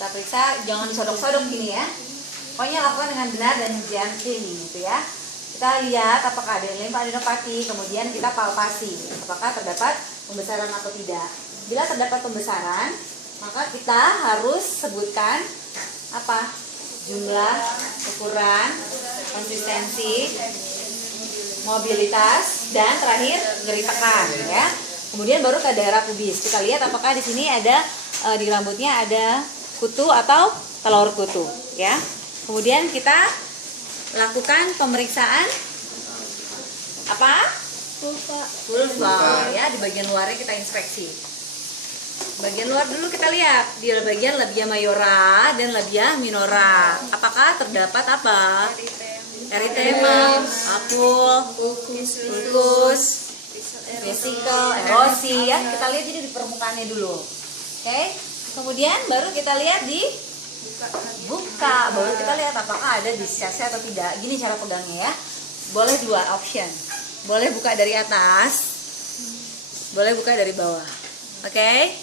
Kita periksa, jangan disodok-sodok gini ya. Pokoknya lakukan dengan benar dan yakin gitu ya. Kita lihat apakah ada limfadenopati, kemudian kita palpasi apakah terdapat pembesaran atau tidak. Bila terdapat pembesaran, maka kita harus sebutkan apa? Jumlah, ukuran, konsistensi, mobilitas, dan terakhir nyeri tekan ya. Kemudian baru ke daerah pubis. Kita lihat apakah di sini ada di rambutnya ada kutu atau telur kutu ya. Kemudian kita lakukan pemeriksaan apa? Vulva ya, di bagian luarnya kita inspeksi. Bagian luar dulu kita lihat di bagian labia mayora dan labia minora. Apakah terdapat apa? Eritema, apul, ulkus, vesikel, erosi ya. Kita lihat ini di permukaannya dulu. Oke. Kemudian baru kita lihat di buka, baru kita lihat apakah ada discharge atau tidak. Gini cara pegangnya ya. Boleh dua option. Boleh buka dari atas, boleh buka dari bawah. Oke.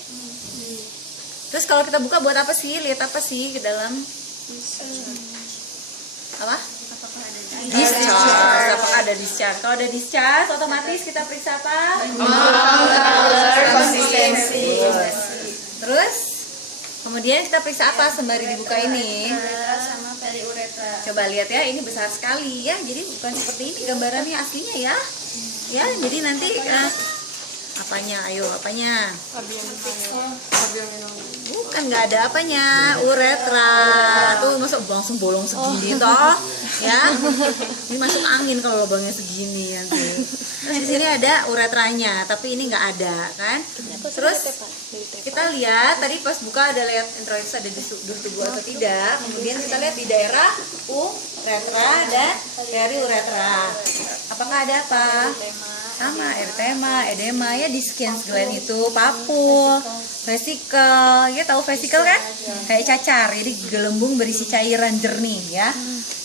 Terus kalau kita buka buat apa sih? Lihat apa sih ke dalam? Apa? Discharge. Apakah ada discharge? Kalau ada discharge, otomatis kita periksa apa? Color, konsistensi. Terus kemudian kita periksa apa sembari dibuka ini? Sama periuretra. Coba lihat ya, ini besar sekali ya. Jadi bukan seperti ini gambarannya aslinya ya. Ya, jadi nanti apanya? Ayo, apanya? Bukan, nggak ada apanya. Uretra. Tuh masuk langsung bolong segini toh. Ya. Ini masuk angin kalau lubangnya segini nanti. Terus di sini ada uretranya, tapi ini nggak ada kan? Terus kita lihat tadi pas buka ada lihat introitus ada di struktur tubuh atau tidak. Kemudian kita lihat di daerah uretra dan periuretra. Apakah ada apa? Sama eritema, edema ya di skin gland itu, papul, vesikel, ya tahu vesikel kan? Kayak cacar, jadi gelembung berisi cairan jernih ya.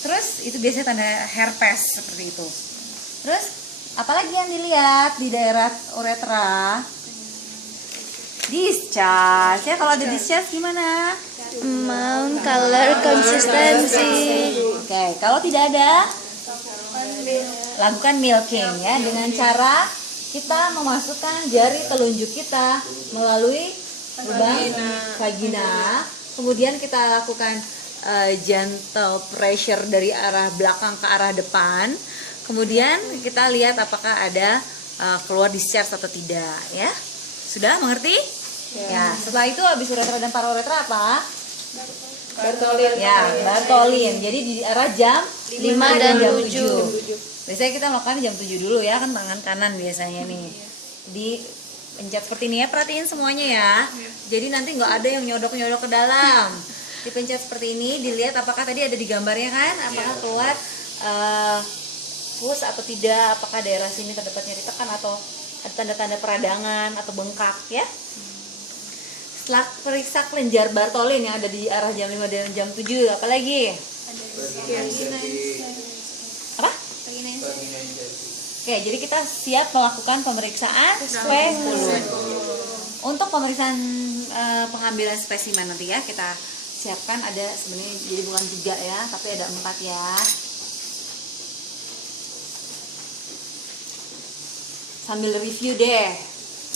Terus itu biasanya tanda herpes seperti itu. Terus apalagi yang dilihat di daerah uretra? Discharge ya, kalau ada discharge gimana? Amount, color, konsistensi. Oke, kalau tidak ada, lakukan milking ya dengan cara kita memasukkan jari telunjuk kita melalui lubang vagina. Kemudian kita lakukan gentle pressure dari arah belakang ke arah depan. Kemudian kita lihat apakah ada keluar discharge atau tidak ya. Sudah mengerti? Ya, setelah itu habis uretra dan paruretra apa? Bartholin. Ya, Bartholin. Jadi di arah jam 5 dan jam 7. Biasanya kita melakukan jam 7 dulu ya, kan tangan kanan biasanya nih. Di pencet seperti ini ya, perhatiin semuanya ya. Jadi nanti nggak ada yang nyodok-nyodok ke dalam. Dipencet seperti ini, dilihat apakah tadi ada di gambarnya kan, apakah keluar pus atau tidak, apakah daerah sini terdapat nyeri tekan atau ada tanda-tanda peradangan atau bengkak ya. Setelah periksa kelenjar Bartholin yang ada di arah jam 5 dan jam 7, apa lagi? Apa? Oke, jadi kita siap melakukan pemeriksaan spesimen. Untuk pemeriksaan pengambilan spesimen nanti ya, kita siapkan ada sebenarnya jadi bukan 3 ya, tapi ada 4 ya. Sambil review deh,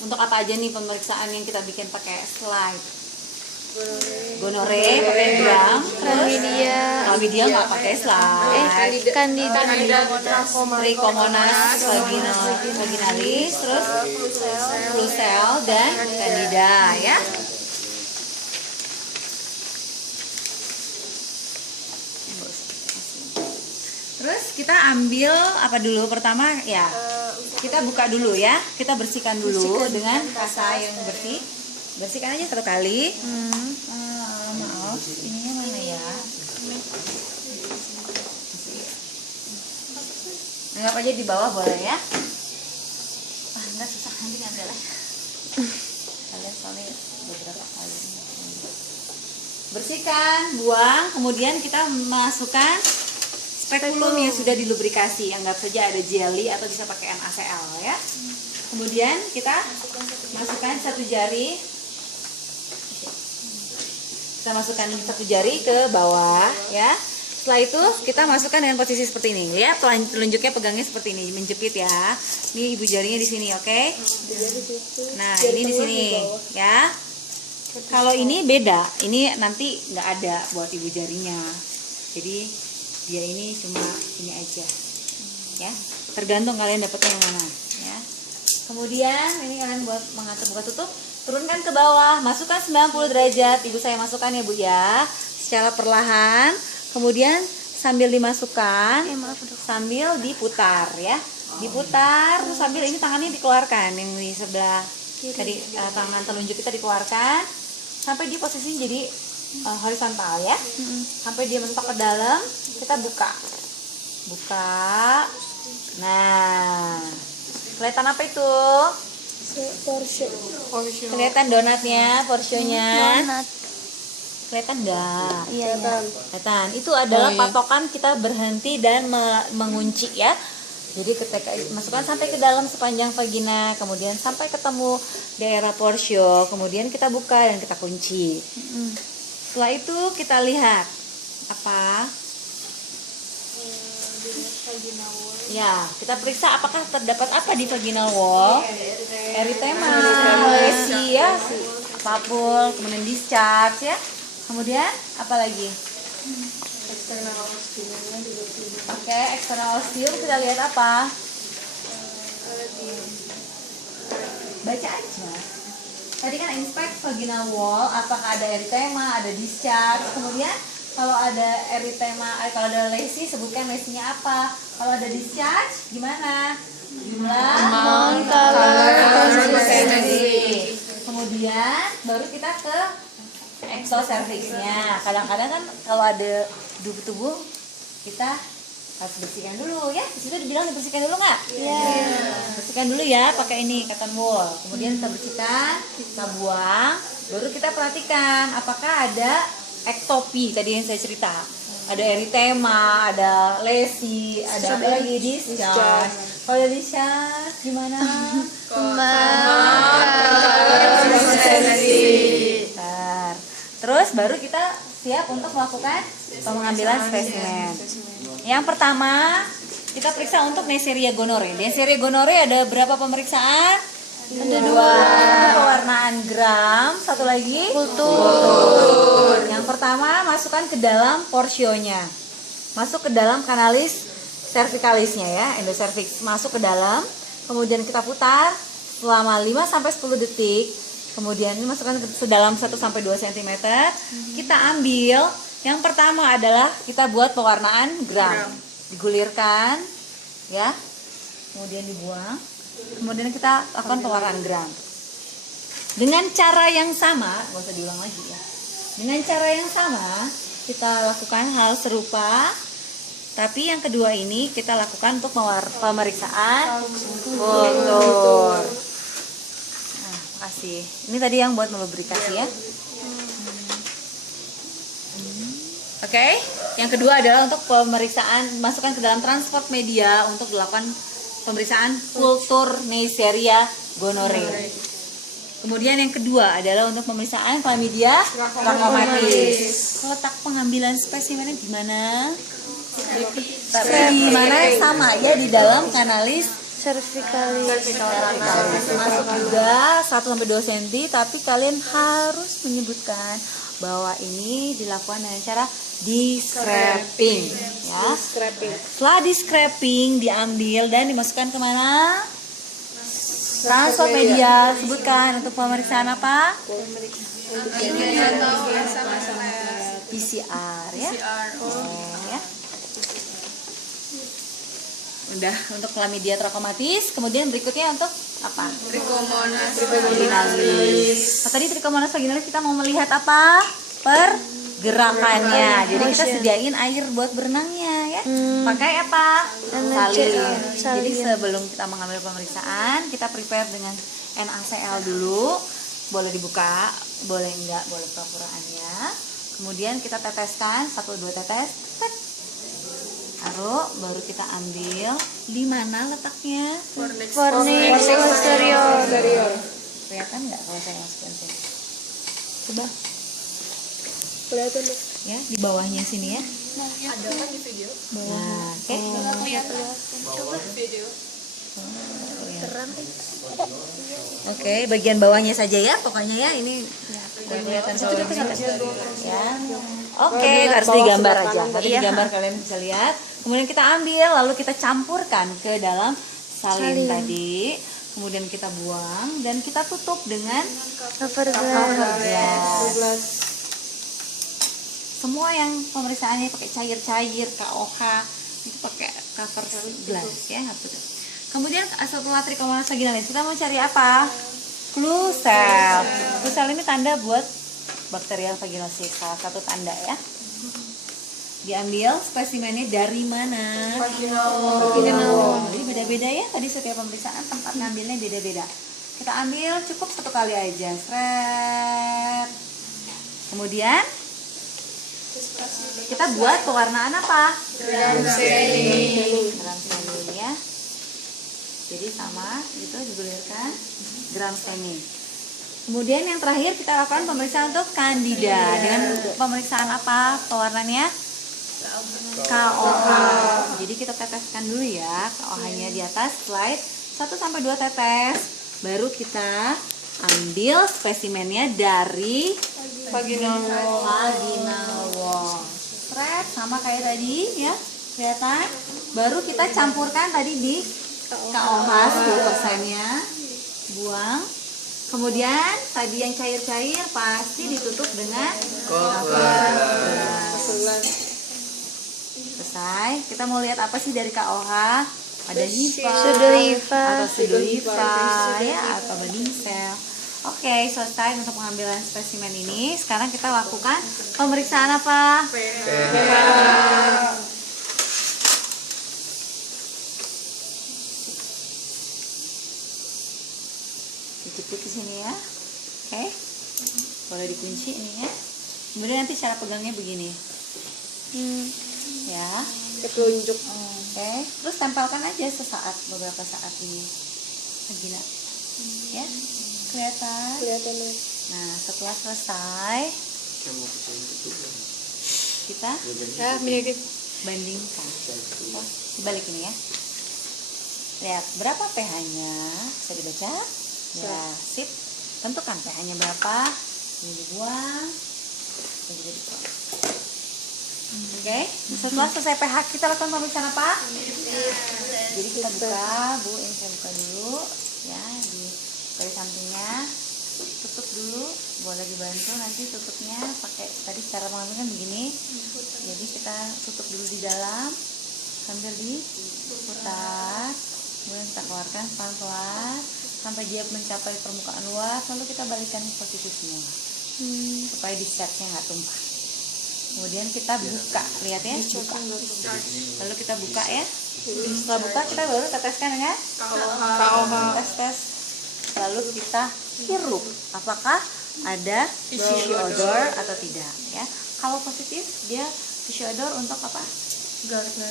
untuk apa aja nih pemeriksaan yang kita bikin pakai slide. Gonore pakai gram, chlamydia nggak pakai slide. Candida, Trichomonas vaginalis, terus flusel dan candida ya. Terus kita ambil apa dulu pertama ya? Kita buka dulu ya, kita bersihkan dulu dengan kasa yang bersih. Bersihkan aja 1 kali. Maaf, ininya mana ya? Anggap aja di bawah boleh ya. Enggak susah, nanti ngambil lah. Kalian soalnya beberapa kali. Bersihkan, buang, kemudian kita masukkan spekulum yang sudah dilubrikasi. Anggap saja ada jelly atau bisa pakai NaCl ya. Kemudian kita masukkan 1 jari Kita masukkan satu jari ke bawah ya. Setelah itu kita masukkan dengan posisi seperti ini. Lihat telunjuknya pegangnya seperti ini, menjepit ya. Ini ibu jarinya di sini, oke? Nah, ini di sini ya. Kalau ini beda, ini nanti nggak ada buat ibu jarinya. Jadi dia ini cuma ini aja, ya. Tergantung kalian dapetnya yang mana, ya. Kemudian ini kalian buat mengatur buka tutup, turunkan ke bawah, masukkan 90 derajat. Ibu saya masukkan ya Bu ya, secara perlahan. Kemudian sambil dimasukkan, sambil diputar ya, diputar, terus sambil ini tangannya dikeluarkan yang di sebelah tadi, tangan telunjuk kita dikeluarkan sampai di posisi jadi horizontal ya, sampai dia mentok ke dalam. Kita buka, nah kelihatan apa itu? Kelihatan donatnya, porsionya. Kelihatan enggak? Iya. Kelihatan. Itu adalah patokan kita berhenti dan mengunci ya. Jadi ketika masukkan sampai ke dalam sepanjang vagina, kemudian sampai ketemu daerah porsio, kemudian kita buka dan kita kunci. Setelah itu kita lihat apa? Ya, kita periksa apakah terdapat apa di vaginal wall. Eritema, lesi ya, papul, kemudian discharge ya. Kemudian apa lagi? Oke, external ostium kita lihat apa? Baca aja. Tadi kan inspect vaginal wall, apakah ada eritema, ada discharge. Kemudian kalau ada eritema, kalau ada lesi, sebutkan lesinya apa. Kalau ada discharge, gimana? Jumlah, Amount, color, konsistensi. Kemudian baru kita ke exocervixnya. Kadang-kadang kan kalau ada tubuh kita harus bersihkan dulu ya. Di situ dibilang dibersihkan dulu nggak? Iya. Bersihkan dulu ya pakai ini cotton wool. Kemudian kita bersihkan, kita buang. Baru kita perhatikan apakah ada ektopi tadi yang saya cerita. Ada eritema, ada lesi, ada apa lagi? Discharge. Kalau ada discharge gimana? Terus baru kita siap untuk melakukan pengambilan spesimen. Yang pertama kita periksa untuk Neisseria gonorrhoeae. Neisseria gonorrhoeae ada berapa pemeriksaan? Ada 2. Pewarnaan gram, satu lagi kultur. Yang pertama masukkan ke dalam porsionya, masuk ke dalam kanalis cervicalisnya ya, endocervix, masuk ke dalam. Kemudian kita putar selama 5-10 detik. Kemudian ini masukkan ke dalam 1-2 cm. Kita ambil yang pertama adalah kita buat pewarnaan gram. Digulirkan ya. Kemudian dibuang. Kemudian kita lakukan pewarnaan gram. Dengan cara yang sama, nggak usah diulang lagi ya. Dengan cara yang sama kita lakukan hal serupa. Tapi yang kedua ini kita lakukan untuk pemeriksaan kultur. Makasih. Ini tadi yang buat melubrikasi ya. Oke. Yang kedua adalah untuk pemeriksaan, masukkan ke dalam transport media untuk dilakukan pemeriksaan kultur Neisseria gonorrhoeae. Kemudian yang kedua adalah untuk pemeriksaan chlamydia trachomatis. Letak pengambilan spesimennya di mana? Di mana sama ya, di dalam kanalis Cervicalis. Masuk juga 1-2 cm, tapi kalian harus menyebutkan bahwa ini dilakukan dengan cara di-scraping ya. Setelah di-scraping diambil dan dimasukkan kemana? Transport media. Sebutkan untuk pemeriksaan apa? PCR ya. Ya. Udah untuk chlamydia trachomatis. Kemudian berikutnya untuk apa? Trichomonas vaginalis. Tadi Trichomonas vaginalis kita mau melihat apa? Pergerakannya. Jadi kita sediain air buat berenangnya ya. Pakai apa? Salin. Jadi sebelum kita mengambil pemeriksaan, kita prepare dengan NaCl dulu. Boleh dibuka, boleh enggak, boleh pura-puraannya. Kemudian kita teteskan 1-2 tetes. Tek. Taruh, baru kita ambil. Di mana letaknya? Fornix posterior. Kelihatan nggak kalau saya masukin sini? Coba. Kelihatan deh. Ya, di bawahnya sini ya. Ada kan di video? Nah, oke. Coba video. Terang. Oke, bagian bawahnya saja ya, pokoknya ya. Ini udah kelihatan ya. Oke, harus digambar aja. Nanti digambar kalian bisa lihat. Kemudian kita ambil, lalu kita campurkan ke dalam salin tadi. Kemudian kita buang dan kita tutup dengan Cover gelas. Semua yang pemeriksaannya pakai cair-cair, KOH itu pakai cover gelas ya, harus. Kemudian setelah trichomonas vaginalis kita mau cari apa? Clue cell. Clue cell ini tanda buat bakterial vaginosis, salah satu tanda ya. Diambil spesimennya dari mana? Vaginal. Jadi beda-beda ya, tadi setiap pemeriksaan tempat ngambilnya beda-beda. Kita ambil cukup satu kali aja, seret. Kemudian kita buat pewarnaan apa? Gram staining. Gram staining ya. Jadi sama, itu digulirkan gram staining. Kemudian yang terakhir kita lakukan pemeriksaan untuk candida. Dengan pemeriksaan apa pewarnaannya? KOH. Jadi kita teteskan dulu ya KOH-nya di atas slide 1-2 tetes. Baru kita ambil spesimennya dari vaginal wall. Seret sama kayak tadi ya, kelihatan. Baru kita campurkan tadi di KOH 10%-nya. Buang. Kemudian tadi yang cair-cair pasti ditutup dengan cover. Selesai. Kita mau lihat apa sih dari KOH? Ada hifa, atau pseudohifa, ya, atau budding cell. Oke, selesai untuk pengambilan spesimen ini. Sekarang kita lakukan pemeriksaan apa? Dijepit di sini ya. Oke. Boleh dikunci ininya. Kemudian nanti cara pegangnya begini. Ya, Ketelunjuk. oke. Terus tempelkan aja sesaat, beberapa saat di vagina. Ya, kelihatan. Nah, setelah selesai, kita Mirip. bandingkan. Oh, dibalik ini ya. Lihat berapa pH-nya, bisa dibaca? Ya, sip. Tentukan pH-nya berapa. Ini dibuang. Ini juga dibuang. Oke, setelah selesai pH kita lakukan pemeriksaan apa? Jadi kita buka, Bu, ini saya buka dulu ya dari sampingnya. Tutup dulu, boleh dibantu nanti tutupnya pakai tadi cara mengambil kan begini. Jadi kita tutup dulu di dalam sambil diputar, kemudian kita keluarkan pelan-pelan sampai dia mencapai permukaan luar, lalu kita balikkan posisi semua supaya discharge-nya nggak tumpah. Kemudian kita buka, lihat ya, buka. Lalu kita buka ya. Setelah buka kita baru teteskan dengan tes. Lalu kita hirup, apakah ada fishy odor atau tidak ya. Kalau positif dia fishy odor untuk apa? Gardner.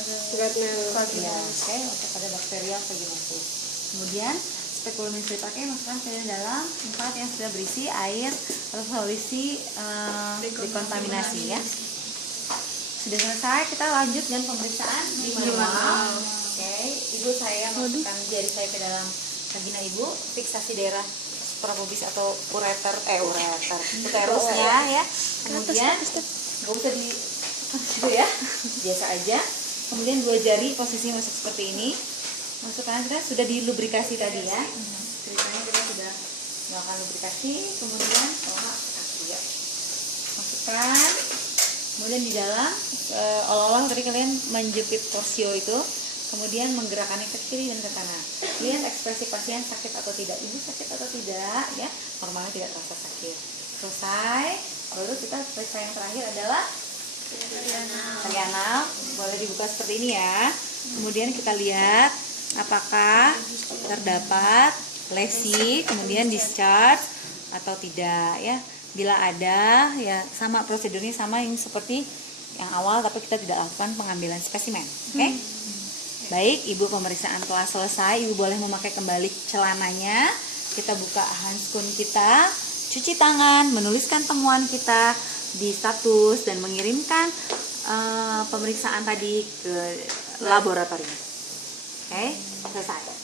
Ya, oke, untuk pada bakterial vaginosis. Kemudian spekulum yang sudah dipakai masukkan ke dalam tempat yang sudah berisi air atau solusi dekontaminasi ya. Sudah selesai, kita lanjut dengan pemeriksaan di manual. Oke, ibu saya masukkan jari saya ke dalam vagina ibu, fiksasi daerah suprapubis atau uterusnya ya. Kemudian nggak usah di situ ya, biasa aja. Kemudian 2 jari posisinya masuk seperti ini. Masukkan kita sudah dilubrikasi tadi ya. Ceritanya kita sudah melakukan lubrikasi, kemudian masukkan. Kemudian di dalam olah-olah tadi kalian menjepit torsio itu, kemudian menggerakkannya ke kiri dan ke kanan. Lihat ekspresi pasien sakit atau tidak. Ibu sakit atau tidak ya, normalnya tidak terasa sakit. Selesai, lalu kita periksa yang terakhir adalah perianal. Boleh dibuka seperti ini ya. Kemudian kita lihat apakah terdapat lesi, kemudian discharge atau tidak ya. Bila ada ya sama prosedurnya sama yang seperti yang awal, tapi kita tidak lakukan pengambilan spesimen. Oke? Baik, ibu pemeriksaan telah selesai. Ibu boleh memakai kembali celananya. Kita buka handskun kita, cuci tangan, menuliskan temuan kita, di status dan mengirimkan pemeriksaan tadi ke laboratorium. Oke, selesai.